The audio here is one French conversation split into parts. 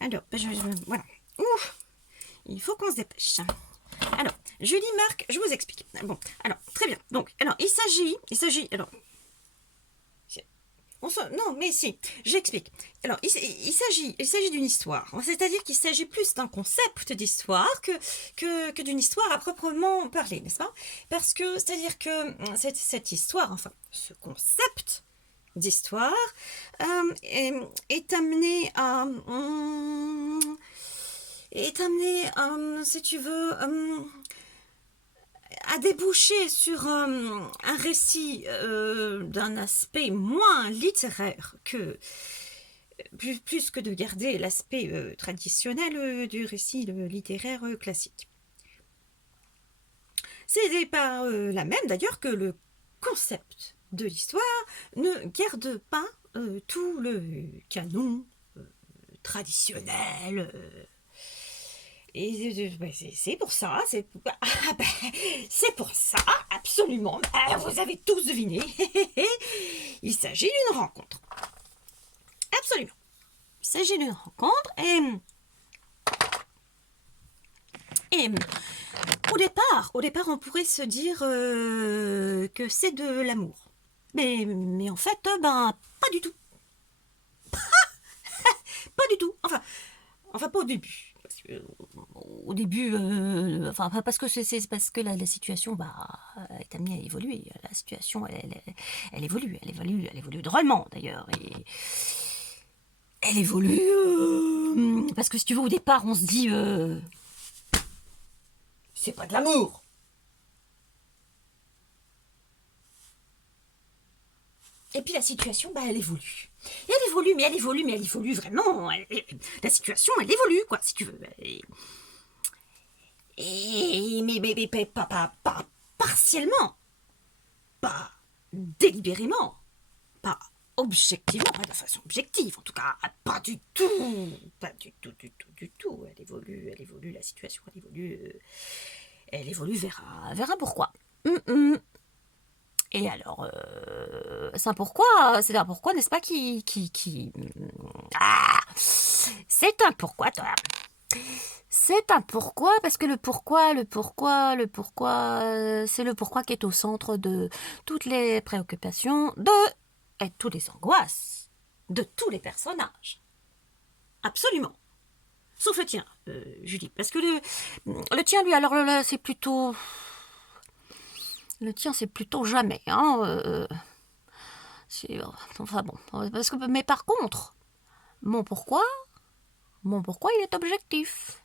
Alors, voilà. Ouh, il faut qu'on se dépêche. Alors, Julie, Marc, je vous explique. Bon, alors, très bien. Donc, alors, il s'agit, alors, non, mais si, j'explique. Alors, il s'agit d'une histoire. C'est-à-dire qu'il s'agit plus d'un concept d'histoire que d'une histoire à proprement parler, n'est-ce pas? Parce que, c'est-à-dire que cette histoire, enfin, ce concept d'histoire est amené à... si tu veux, à déboucher sur un récit d'un aspect moins littéraire que plus que de garder l'aspect traditionnel du récit littéraire classique. C'est par là même d'ailleurs que le concept de l'histoire ne garde pas tout le canon traditionnel. Et c'est pour ça, c'est pour ça, absolument. Vous avez tous deviné. Il s'agit d'une rencontre. Absolument. Il s'agit d'une rencontre et au départ, on pourrait se dire que c'est de l'amour. Mais en fait, pas du tout. Pas du tout. Enfin pas au début. Au début, enfin parce que c'est parce que la situation est amenée à évoluer. La situation, elle évolue drôlement d'ailleurs. Et elle évolue parce que si tu veux, au départ, on se dit c'est pas de l'amour. Et puis la situation, elle évolue. Et elle évolue, mais elle évolue vraiment. La situation, elle évolue, quoi, si tu veux. Mais pas partiellement. Pas délibérément. Pas objectivement, pas de façon objective. En tout cas, pas du tout. Pas du tout, du tout. Elle évolue, la situation, elle évolue vers un pourquoi. Et alors, c'est un pourquoi, n'est-ce pas, Ah, c'est un pourquoi, toi. C'est un pourquoi, parce que le pourquoi, c'est le pourquoi qui est au centre de toutes les préoccupations, et toutes les angoisses, de tous les personnages. Absolument. Sauf le tien, Julie, parce que le tien, lui, alors là, c'est plutôt... Le tien, c'est plutôt jamais, hein. Enfin bon, parce que, mais par contre, mon pourquoi, il est objectif,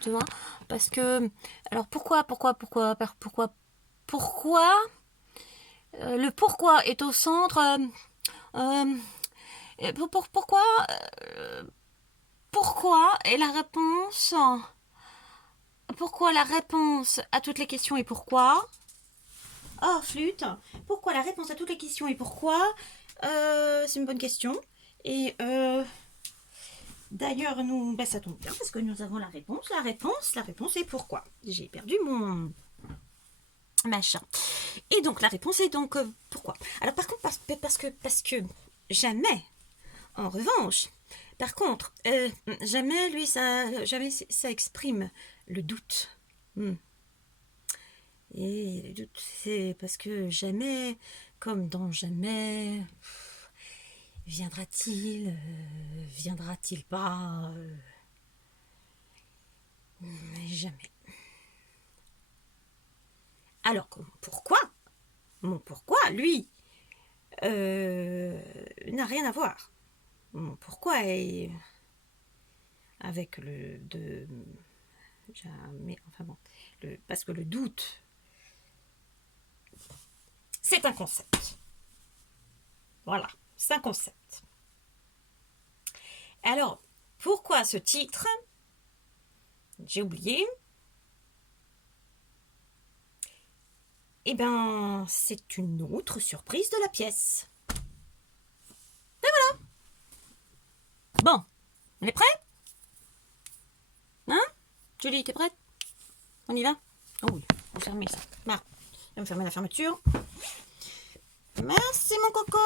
tu vois, parce que, alors pourquoi, le pourquoi est au centre, pourquoi est la réponse, pourquoi la réponse à toutes les questions est pourquoi. Oh, flûte. Pourquoi la réponse à toutes les questions et pourquoi c'est une bonne question. Et d'ailleurs, ça tombe bien parce que nous avons la réponse. La réponse est pourquoi. J'ai perdu mon machin. Et donc, la réponse est donc pourquoi. Alors, par contre, parce que jamais, en revanche, par contre, jamais ça exprime le doute. Et le doute, c'est parce que jamais, comme dans jamais, viendra-t-il pas, jamais. Alors que mon pourquoi, lui, n'a rien à voir. Mon pourquoi est avec le de jamais, enfin bon, parce que le doute, c'est un concept. Voilà, c'est un concept. Alors, pourquoi ce titre? J'ai oublié. Eh ben, c'est une autre surprise de la pièce. Et voilà. Bon, on est prêt? Hein? Julie, t'es prête? On y va? Oh oui, on va fermer ça. On va fermer la fermeture. Merci mon coco.